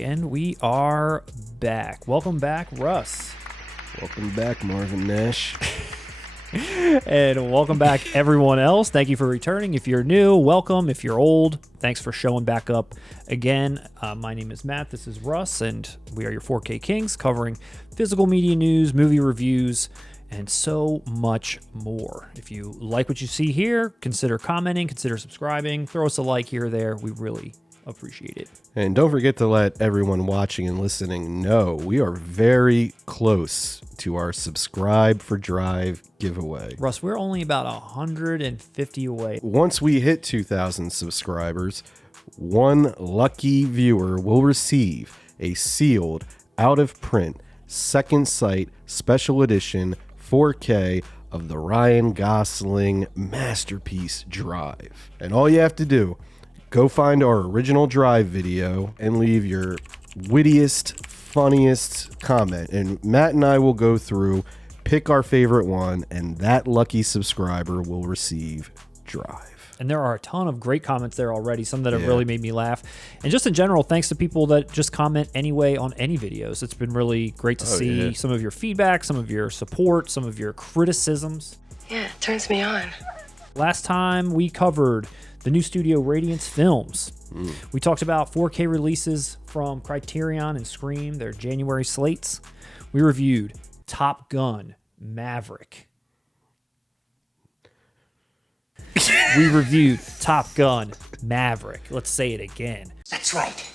And we are back. Welcome back, Russ. Welcome back, Marvin Nash. And welcome back, everyone else. Thank you for returning. If you're new, welcome. If you're old, thanks for showing back up again. My name is Matt. This is Russ, and we are your 4K Kings, covering physical media news, movie reviews, and so much more. If you like what you see here, consider commenting, consider subscribing, throw us a like here or there. We really appreciate it. And don't forget to let everyone watching and listening know we are very close to our Subscribe for Drive giveaway. Russ, we're only about 150 away. Once we hit 2,000 subscribers, one lucky viewer will receive a sealed, out-of-print, second sight, special edition 4K of the Ryan Gosling masterpiece Drive. And all you have to do, go find our original Drive video and leave your wittiest, funniest comment. And Matt and I will go through, pick our favorite one, and that lucky subscriber will receive Drive. And there are a ton of great comments there already, some that have really made me laugh. And just in general, thanks to people that just comment anyway on any videos. It's been really great to see some of your feedback, some of your support, some of your criticisms. Yeah, it turns me on. Last time we covered the new studio Radiance films. We talked about 4K releases from Criterion and Scream, their January slates. We reviewed Top Gun Maverick. We reviewed Top Gun Maverick. Let's say it again. That's right.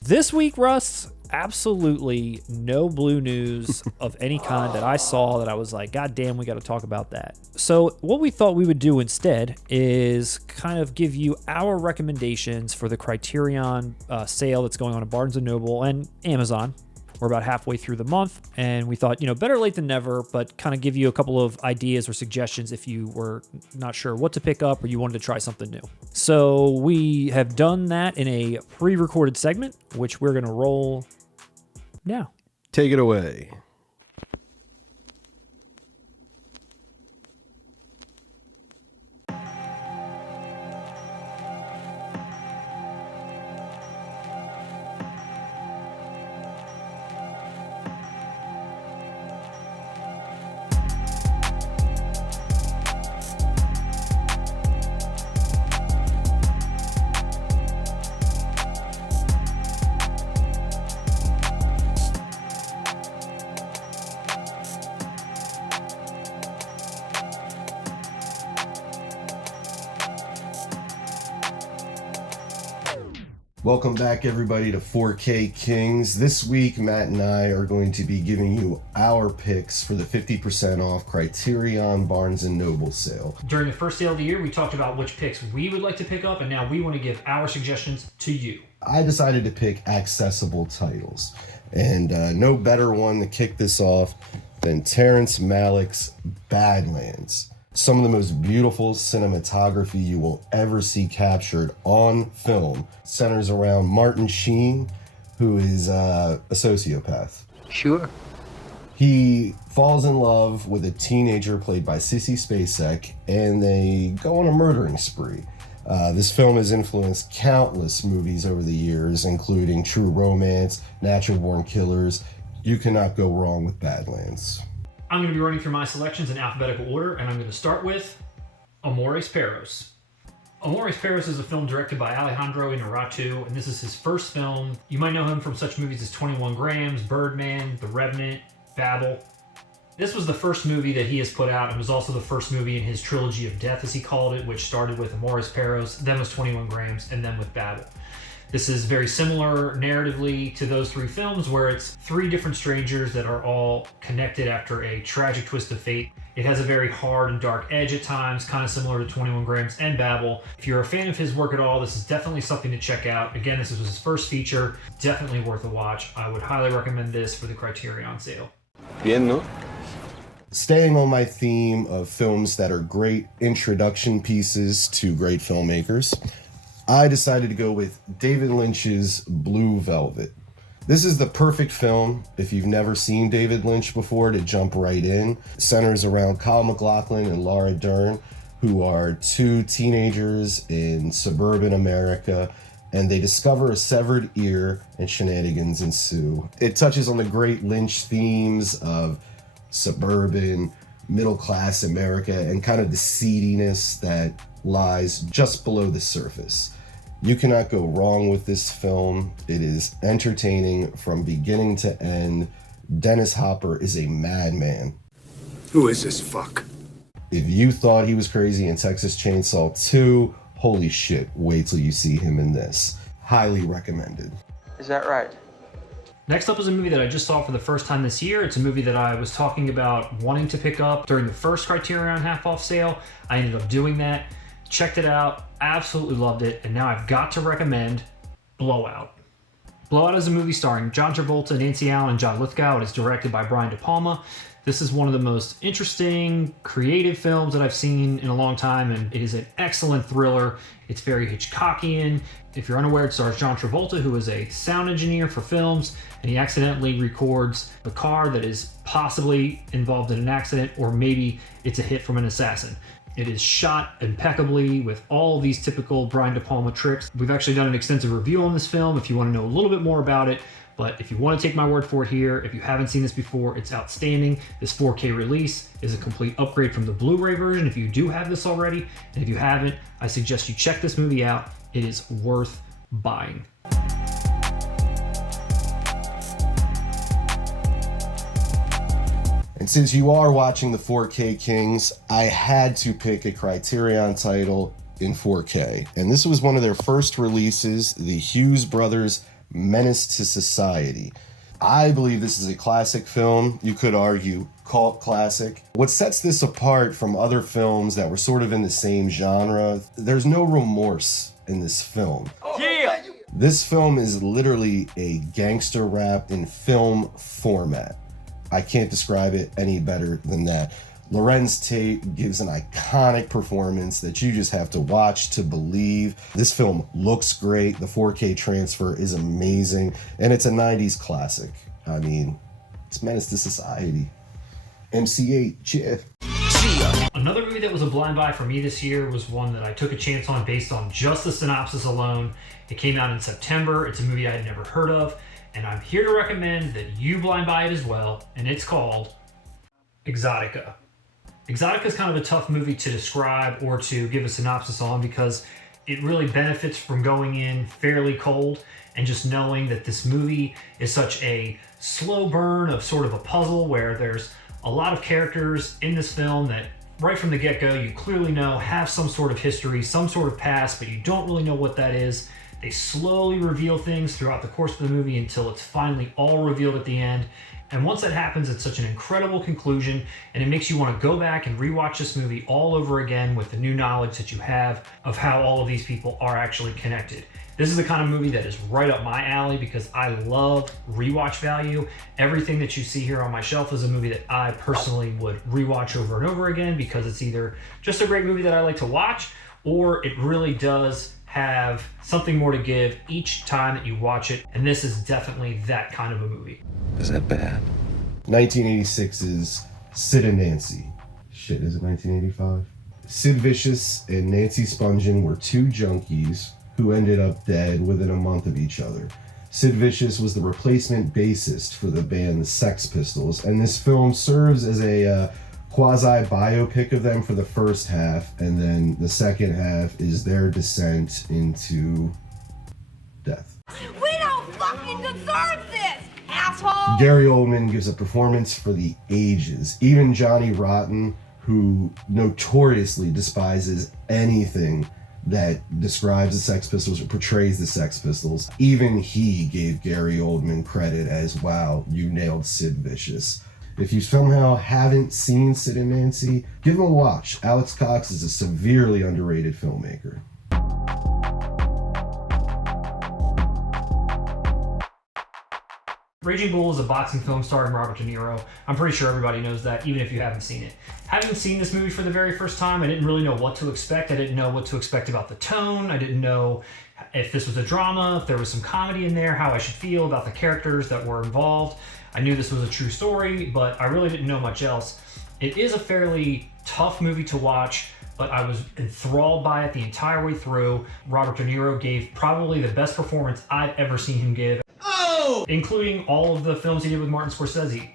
This week, Russ, absolutely no blue news of any kind that I saw that I was like, God damn, we got to talk about that. So what we thought we would do instead is kind of give you our recommendations for the Criterion sale that's going on at Barnes & Noble and Amazon. We're about halfway through the month, and we thought, better late than never, but kind of give you a couple of ideas or suggestions if you were not sure what to pick up or you wanted to try something new. So we have done that in a pre-recorded segment, which we're going to roll now. Take it away. Welcome back, everybody, to 4K Kings. This week, Matt and I are going to be giving you our picks for the 50% off Criterion Barnes & Noble sale. During the first sale of the year, we talked about which picks we would like to pick up, and now we want to give our suggestions to you. I decided to pick accessible titles, and no better one to kick this off than Terrence Malick's Badlands. Some of the most beautiful cinematography you will ever see captured on film centers around Martin Sheen, who is a sociopath. Sure. He falls in love with a teenager played by Sissy Spacek, and they go on a murdering spree. This film has influenced countless movies over the years, including True Romance, Natural Born Killers. You cannot go wrong with Badlands. I'm going to be running through my selections in alphabetical order, and I'm going to start with Amores Perros. Amores Perros is a film directed by Alejandro Inarritu, and this is his first film. You might know him from such movies as 21 Grams, Birdman, The Revenant, Babel. This was the first movie that he has put out, and was also the first movie in his trilogy of death, as he called it, which started with Amores Perros, then was 21 Grams, and then with Babel. This is very similar narratively to those three films, where it's three different strangers that are all connected after a tragic twist of fate. It has a very hard and dark edge at times, kind of similar to 21 Grams and Babel. If you're a fan of his work at all, this is definitely something to check out. Again, this was his first feature, definitely worth a watch. I would highly recommend this for the Criterion sale. Bien, no? Staying on my theme of films that are great introduction pieces to great filmmakers, I decided to go with David Lynch's Blue Velvet. This is the perfect film, if you've never seen David Lynch before, to jump right in. It centers around Kyle MacLachlan and Laura Dern, who are two teenagers in suburban America and they discover a severed ear, and shenanigans ensue. It touches on the great Lynch themes of suburban, middle-class America and kind of the seediness that lies just below the surface. You cannot go wrong with this film. It is entertaining from beginning to end. Dennis Hopper is a madman. Who is this fuck? If you thought he was crazy in Texas Chainsaw 2, holy shit, wait till you see him in this. Highly recommended. Is that right? Next up is a movie that I just saw for the first time this year. It's a movie that I was talking about wanting to pick up during the first Criterion half-off sale. I ended up doing that, checked it out, absolutely loved it, and now I've got to recommend Blowout. Blowout is a movie starring John Travolta, Nancy Allen, and John Lithgow. It is directed by Brian De Palma. This is one of the most interesting, creative films that I've seen in a long time, and it is an excellent thriller. It's very Hitchcockian. If you're unaware, it stars John Travolta, who is a sound engineer for films, and he accidentally records a car that is possibly involved in an accident, or maybe it's a hit from an assassin. It is shot impeccably with all these typical Brian De Palma tricks. We've actually done an extensive review on this film if you want to know a little bit more about it. But if you want to take my word for it here, if you haven't seen this before, it's outstanding. This 4K release is a complete upgrade from the Blu-ray version if you do have this already. And if you haven't, I suggest you check this movie out. It is worth buying. And since you are watching the 4K Kings, I had to pick a Criterion title in 4K. And this was one of their first releases, the Hughes Brothers Menace to Society. I believe this is a classic film. You could argue cult classic. What sets this apart from other films that were sort of in the same genre, there's no remorse in this film. Yeah! This film is literally a gangster rap in film format. I can't describe it any better than that. Lorenz Tate gives an iconic performance that you just have to watch to believe. This film looks great. The 4K transfer is amazing. And it's a 90s classic. I mean, it's Menace to Society. MC8, yeah. Another movie that was a blind buy for me this year was one that I took a chance on based on just the synopsis alone. It came out in September. It's a movie I had never heard of. And I'm here to recommend that you blind buy it as well. And it's called Exotica. Exotica is kind of a tough movie to describe or to give a synopsis on because it really benefits from going in fairly cold and just knowing that this movie is such a slow burn of sort of a puzzle where there's a lot of characters in this film that right from the get-go you clearly know have some sort of history, some sort of past, but you don't really know what that is. They slowly reveal things throughout the course of the movie until it's finally all revealed at the end. And once that happens, it's such an incredible conclusion, and it makes you want to go back and rewatch this movie all over again with the new knowledge that you have of how all of these people are actually connected. This is the kind of movie that is right up my alley because I love rewatch value. Everything that you see here on my shelf is a movie that I personally would rewatch over and over again because it's either just a great movie that I like to watch, or it really does have something more to give each time that you watch it, and this is definitely that kind of a movie. Is that bad? 1986's Sid and Nancy. Shit, is it 1985? Sid Vicious and Nancy Spungen were two junkies who ended up dead within a month of each other. Sid Vicious was the replacement bassist for the band the Sex Pistols, and this film serves as a quasi-biopic of them for the first half, and then the second half is their descent into death. We don't fucking deserve this, asshole! Gary Oldman gives a performance for the ages. Even Johnny Rotten, who notoriously despises anything that describes the Sex Pistols or portrays the Sex Pistols, even he gave Gary Oldman credit as, wow, you nailed Sid Vicious. If you somehow haven't seen Sid and Nancy, give him a watch. Alex Cox is a severely underrated filmmaker. Raging Bull is a boxing film starring Robert De Niro. I'm pretty sure everybody knows that, even if you haven't seen it. Having seen this movie for the very first time, I didn't really know what to expect. I didn't know what to expect about the tone. I didn't know if this was a drama, if there was some comedy in there, how I should feel about the characters that were involved. I knew this was a true story, but I really didn't know much else. It is a fairly tough movie to watch, but I was enthralled by it the entire way through. Robert De Niro gave probably the best performance I've ever seen him give. Including all of the films he did with Martin Scorsese.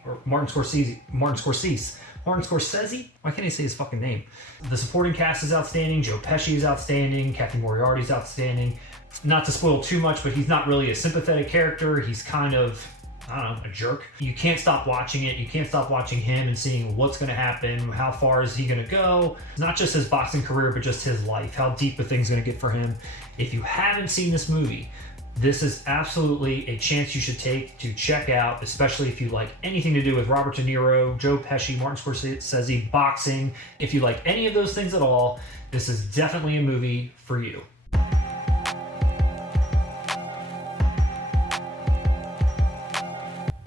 Why can't I say his fucking name? The supporting cast is outstanding. Joe Pesci is outstanding. Kathy Moriarty is outstanding. Not to spoil too much, but he's not really a sympathetic character. He's kind of, I don't know, a jerk. You can't stop watching it. You can't stop watching him and seeing what's going to happen. How far is he going to go? Not just his boxing career, but just his life. How deep the thing's going to get for him. If you haven't seen this movie, this is absolutely a chance you should take to check out, especially if you like anything to do with Robert De Niro, Joe Pesci, Martin Scorsese, boxing. If you like any of those things at all, this is definitely a movie for you.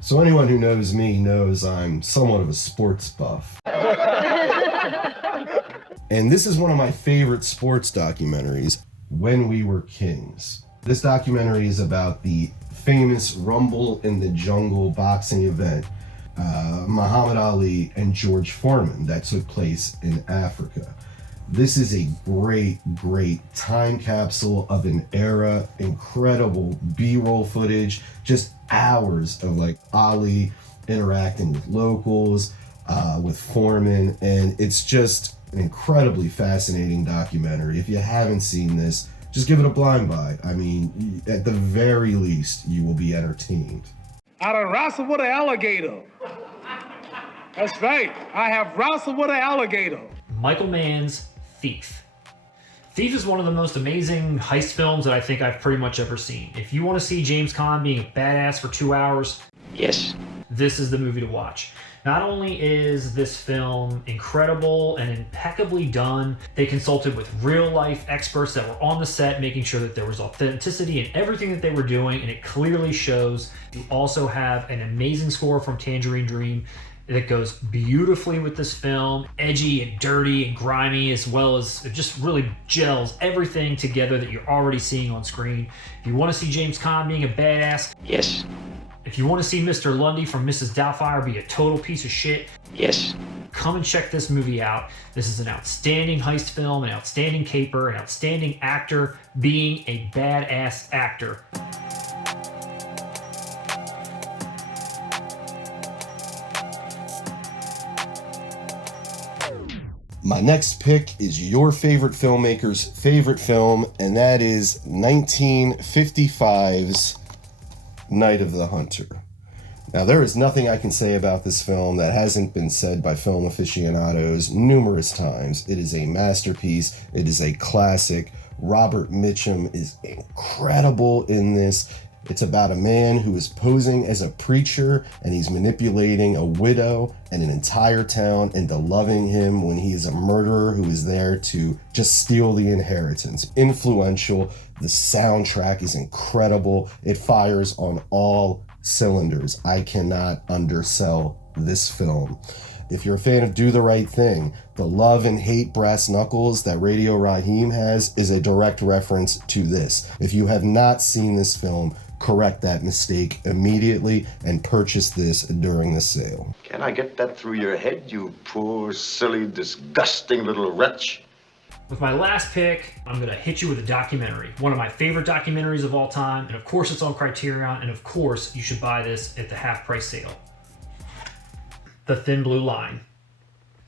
So anyone who knows me knows I'm somewhat of a sports buff. And this is one of my favorite sports documentaries, When We Were Kings. This documentary is about the famous Rumble in the Jungle boxing event, Muhammad Ali and George Foreman, that took place in Africa. This is a great time capsule of an era, incredible B-roll footage, just hours of like Ali interacting with locals, with Foreman, and it's just an incredibly fascinating documentary. If you haven't seen this, just give it a blind buy. I mean, at the very least, you will be entertained. I done wrestled with an alligator. That's right. I have wrestled with an alligator. Michael Mann's Thief. Thief is one of the most amazing heist films that I think I've pretty much ever seen. If you want to see James Caan being a badass for 2 hours, Yes. this is the movie to watch. Not only is this film incredible and impeccably done, they consulted with real life experts that were on the set, making sure that there was authenticity in everything that they were doing, and it clearly shows. You also have an amazing score from Tangerine Dream that goes beautifully with this film, edgy and dirty and grimy, as well as it just really gels everything together that you're already seeing on screen. If you want to see James Caan being a badass, Yes. if you want to see Mr. Lundy from Mrs. Doubtfire be a total piece of shit, Yes. come and check this movie out. This is an outstanding heist film, an outstanding caper, an outstanding actor being a badass actor. My next pick is your favorite filmmaker's favorite film, and that is 1955's Night of the Hunter. Now, there is nothing I can say about this film that hasn't been said by film aficionados numerous times. It is a masterpiece. It is a classic. Robert Mitchum is incredible in this. It's about a man who is posing as a preacher, and he's manipulating a widow and an entire town into loving him when he is a murderer who is there to just steal the inheritance. Influential. The soundtrack is incredible. It fires on all cylinders. I cannot undersell this film. If you're a fan of Do the Right Thing, the love and hate brass knuckles that Radio Raheem has is a direct reference to this. If you have not seen this film, correct that mistake immediately and purchase this during the sale. Can I get that through your head, you poor, silly, disgusting little wretch? With my last pick, I'm going to hit you with a documentary. One of my favorite documentaries of all time, and of course it's on Criterion, and of course you should buy this at the half-price sale. The Thin Blue Line.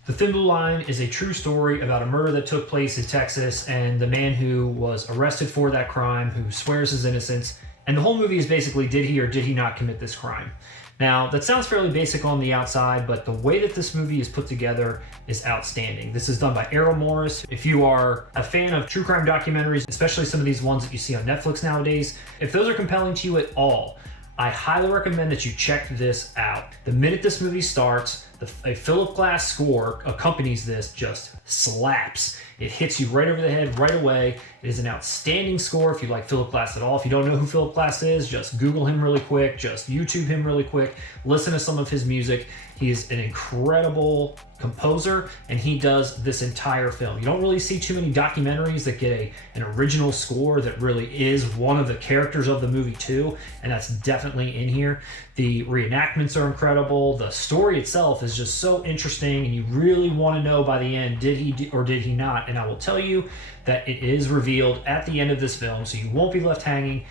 The Thin Blue Line is a true story about a murder that took place in Texas, and the man who was arrested for that crime, who swears his innocence. And the whole movie is basically, did he or did he not commit this crime? Now, that sounds fairly basic on the outside, but the way that this movie is put together is outstanding. This is done by Errol Morris. If you are a fan of true crime documentaries, especially some of these ones that you see on Netflix nowadays, if those are compelling to you at all, I highly recommend that you check this out. The minute this movie starts, a Philip Glass score accompanies this, just slaps. It hits you right over the head right away. It is an outstanding score if you like Philip Glass at all. If you don't know who Philip Glass is, just Google him really quick, just YouTube him really quick, listen to some of his music. He is an incredible composer, and he does this entire film. You don't really see too many documentaries that get an original score that really is one of the characters of the movie too, and that's definitely in here. The reenactments are incredible. The story itself is just so interesting, and you really want to know by the end, did he or did he not? And I will tell you that it is revealed at the end of this film, so you won't be left hanging.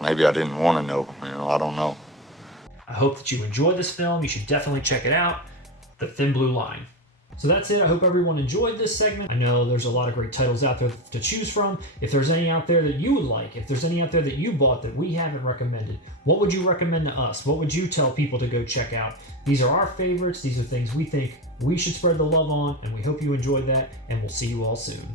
Maybe I didn't want to know. I don't know. I hope that you enjoyed this film. You should definitely check it out. The Thin Blue Line. So that's it. I hope everyone enjoyed this segment. I know there's a lot of great titles out there to choose from. If there's any out there that you would like, if there's any out there that you bought that we haven't recommended, what would you recommend to us? What would you tell people to go check out? These are our favorites. These are things we think we should spread the love on, and we hope you enjoyed that, and we'll see you all soon.